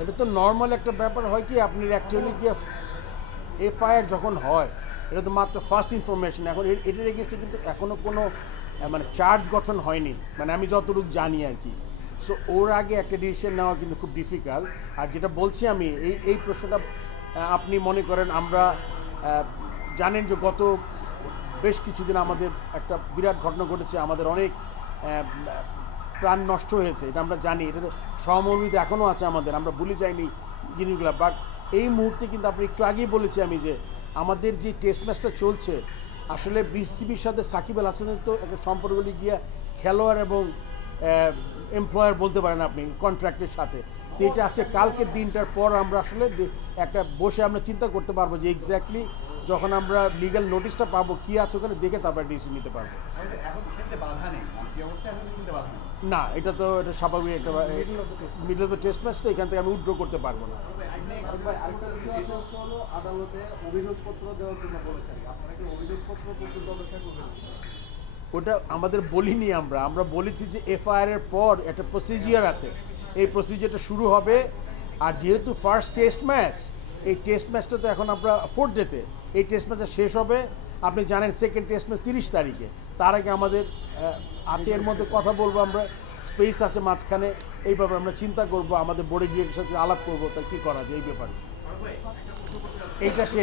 এটা তো নর্মাল একটা ব্যাপার হয় কি, আপনি অ্যাকচুয়ালি কি এফআইআর যখন হয়, এটা তো মাত্র ফার্স্ট ইনফরমেশন এখন এটার এগেনস্টে কিন্তু এখনও কোনো মানে চার্জ গঠন হয়নি। মানে আমি যতটুকু জানি আর কি। সো ওর আগে একটা ডিসিশন নেওয়া কিন্তু খুব ডিফিকাল্ট আর যেটা বলছি আমি, এই এই প্রশ্নটা আপনি মনে করেন আমরা জানেন যে গত বেশ কিছুদিন আমাদের একটা বিরাট ঘটনা ঘটেছে। আমাদের অনেক প্রাণ নষ্ট হয়েছে, এটা আমরা জানি, এটাতে সহমর্মিত এখনও আছে আমাদের, আমরা ভুলে যাইনি জিনিসগুলো বাট এই মুহূর্তে কিন্তু আপনি একটু আগেই বলেছি আমি যে আমাদের যে টেস্ট ম্যাচটা চলছে, আসলে বিসিবির সাথে সাকিব আল হাসানের তো একটা সম্পর্কটি গিয়ে খেলোয়াড় এবং এমপ্লয়ার বলতে পারেন আপনি কন্ট্রাক্টের সাথে। তো এটা আছে, কালকের দিনটার পর আমরা আসলে একটা বসে আমরা চিন্তা করতে পারব যে এক্স্যাক্টলি যখন আমরা লিগ্যাল নোটিশটা পাবো, কী আছে ওখানে দেখে তারপরে ডিসিশন নিতে পারব। এখন বাধা নেই। না এটা তো এটা স্বাভাবিক একটা middle of the test match তো এখান থেকে আমি উইথড্র করতে পারব না। ভাই, আরেকটা বিষয় আছে হচ্ছে হলো আদালতে অভিযোগপত্র দেওয়ার জন্য বলেছেন। আপনারা কি অভিযোগপত্র পর্যন্ত অপেক্ষা করবেন? ওটা আমাদের বলিনি আমরা। আমরা বলেছি যে এফআইআর এর পর একটা প্রসিজিয়ার আছে। এই প্রসিজিয়ারটা শুরু হবে। আর যেহেতু ফার্স্ট টেস্ট ম্যাচ এই টেস্ট ম্যাচটা তো এখন আমরা ফোর্থ ডেতে এই টেস্ট ম্যাচটা শেষ হবে। আপনি জানেন সেকেন্ড টেস্ট ম্যাচ তিরিশ তারিখে। তার আগে আমাদের আছে এর মধ্যে কথা বলব আমরা স্পেস আছে মাঝখানে এই ব্যাপারে আমরা চিন্তা করব, আমাদের বোর্ডে গিয়ে সাথে আলাপ করব, তা কী করা যায় এই ব্যাপারে। এইটা শেষ